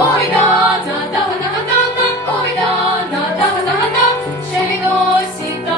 Ой да, да, да, да, да, да, ой да, да, да, да, да, ще й досі так.